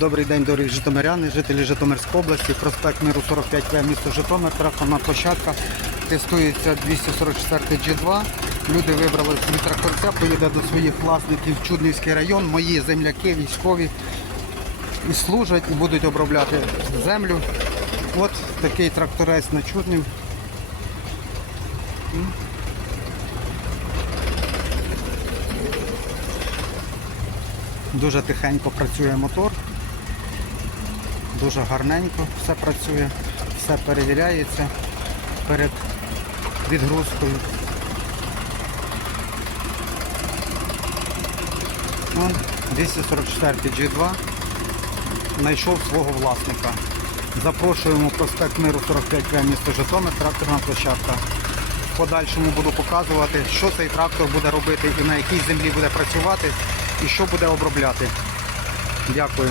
Добрий день, дорогі житомиряни, жителі Житомирської області, проспект Миру 45В, місто Житомир, тракторна площадка. Тестується 244 G2. Люди вибрали собі тракторця, поїде до своїх власників в Чуднівський район. Мої земляки, військові і служать, і будуть обробляти землю. От такий тракторець на Чуднів. Дуже тихенько працює мотор. Дуже гарненько все працює, все перевіряється перед відгрузкою. Вон 244 G2 знайшов свого власника. Запрошуємо проспект Миру 45 В місто Житомир, тракторна площадка. В подальшому буду показувати, що цей трактор буде робити і на якій землі буде працювати, і що буде обробляти. Дякую.